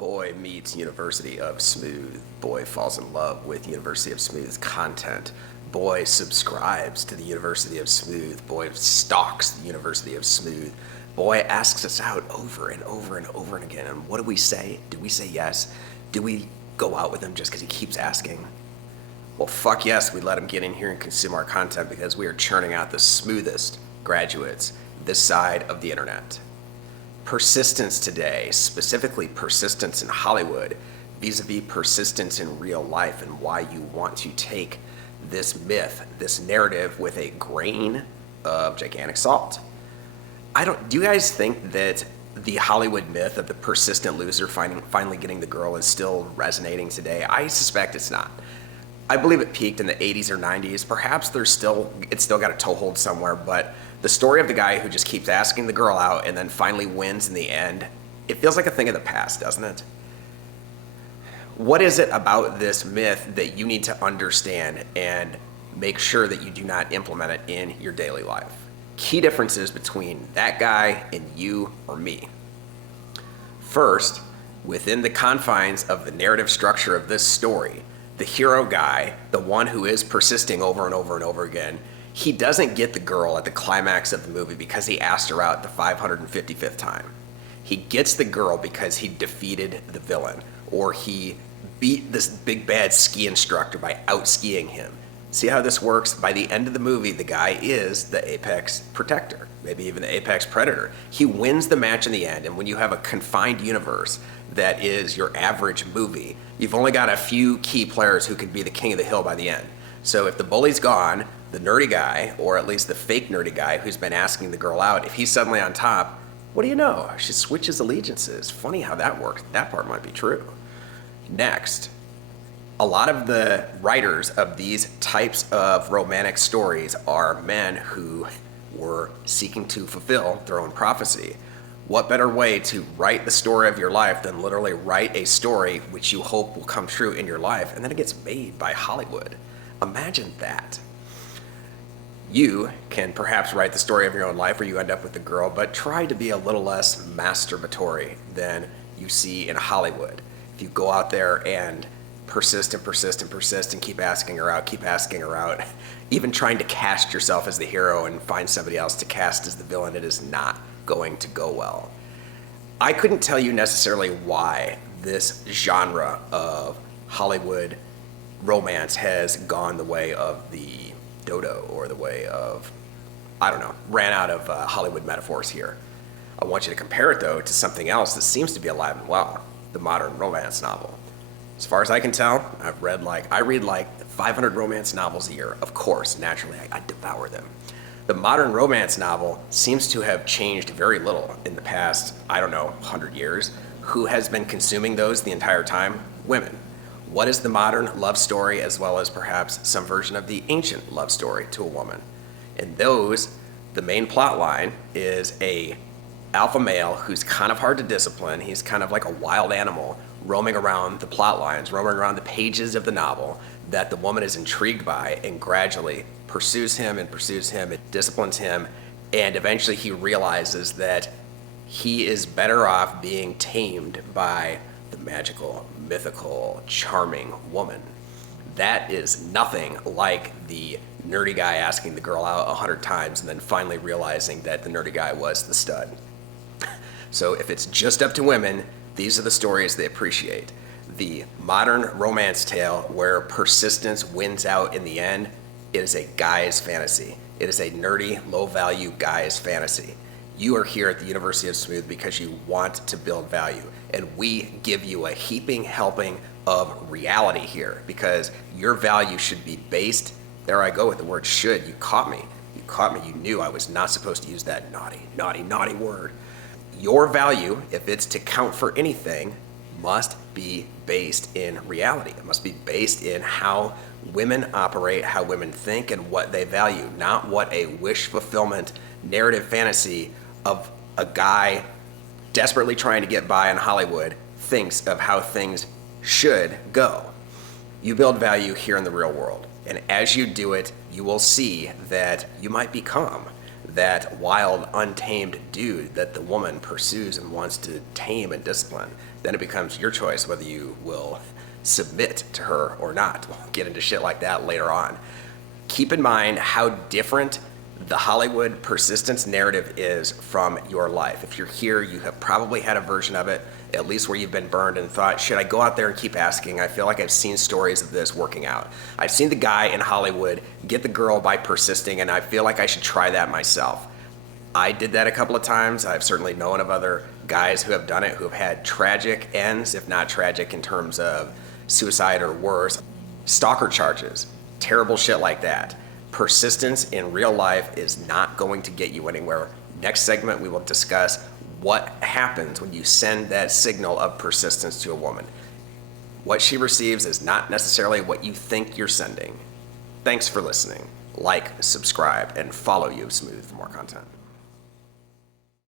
Boy meets University of Smooth. Boy falls in love with University of Smooth's content. Boy subscribes to the University of Smooth. Boy stalks the University of Smooth. Boy asks us out over and over and over and again. And what do we say? Do we say yes? Do we go out with him just because he keeps asking? Well, fuck yes, we let him get in here and consume our content because we are churning out the smoothest graduates this side of the internet. Persistence today, specifically persistence in Hollywood, vis-a-vis persistence in real life, and why you want to take this myth, this narrative with a grain of gigantic salt. Do you guys think that the Hollywood myth of the persistent loser finally getting the girl is still resonating today? I suspect it's not. I believe it peaked in the 80s or 90s. Perhaps it's still got a toehold somewhere, but the story of the guy who just keeps asking the girl out and then finally wins in the end, it feels like a thing of the past, doesn't it? What is it about this myth that you need to understand and make sure that you do not implement it in your daily life? Key differences between that guy and you or me. First, within the confines of the narrative structure of this story, the hero guy, the one who is persisting over and over and over again, he doesn't get the girl at the climax of the movie because he asked her out the 555th time. He gets the girl because he defeated the villain, or he beat this big bad ski instructor by out-skiing him. See how this works? By the end of the movie, the guy is the apex protector, maybe even the apex predator. He wins the match in the end, and when you have a confined universe that is your average movie, you've only got a few key players who could be the king of the hill by the end. So if the bully's gone, the nerdy guy, or at least the fake nerdy guy who's been asking the girl out, if he's suddenly on top, what do you know? She switches allegiances. Funny how that works. That part might be true. Next, a lot of the writers of these types of romantic stories are men who were seeking to fulfill their own prophecy. What better way to write the story of your life than literally write a story which you hope will come true in your life, and then it gets made by Hollywood? Imagine that. You can perhaps write the story of your own life where you end up with the girl, but try to be a little less masturbatory than you see in Hollywood. If you go out there and persist and persist and persist and keep asking her out, even trying to cast yourself as the hero and find somebody else to cast as the villain, it is not going to go well. I couldn't tell you necessarily why this genre of Hollywood romance has gone the way of the dodo, or the way of, ran out of Hollywood metaphors here. I want you to compare it though to something else that seems to be alive and well, the modern romance novel. As far as I can tell, I read like 500 romance novels a year. Of course, naturally, I devour them. The modern romance novel seems to have changed very little in the past, 100 years. Who has been consuming those the entire time? Women. What is the modern love story, as well as perhaps some version of the ancient love story to a woman? In those, the main plot line is a alpha male who's kind of hard to discipline. He's kind of like a wild animal roaming around the plot lines, roaming around the pages of the novel that the woman is intrigued by and gradually pursues him and disciplines him, and eventually he realizes that he is better off being tamed by the magical, mythical, charming woman. That is nothing like the nerdy guy asking the girl out 100 times and then finally realizing that the nerdy guy was the stud. So if it's just up to women, these are the stories they appreciate. The modern romance tale where persistence wins out in the end, it is a guy's fantasy. It is a nerdy, low-value guy's fantasy. You are here at the University of Smooth because you want to build value, and we give you a heaping helping of reality here because your value should be based, there I go with the word should, you caught me, you knew I was not supposed to use that naughty word. Your value, if it's to count for anything, must be based in reality. It must be based in how women operate, how women think, and what they value, not what a wish fulfillment narrative fantasy of a guy desperately trying to get by in Hollywood thinks of how things should go. You build value here in the real world, and as you do it, you will see that you might become that wild, untamed dude that the woman pursues and wants to tame and discipline, then it becomes your choice whether you will submit to her or not. We'll get into shit like that later on. Keep in mind how different the Hollywood persistence narrative is from your life. If you're here, you have probably had a version of it, at least where you've been burned and thought, should I go out there and keep asking? I feel like I've seen stories of this working out. I've seen the guy in Hollywood get the girl by persisting, and I feel like I should try that myself. I did that a couple of times. I've certainly known of other guys who have done it, who have had tragic ends, if not tragic in terms of suicide or worse. Stalker charges, terrible shit like that. Persistence in real life is not going to get you anywhere. Next segment, we will discuss what happens when you send that signal of persistence to a woman. What she receives is not necessarily what you think you're sending. Thanks for listening. Like, subscribe, and follow You Smooth for more content.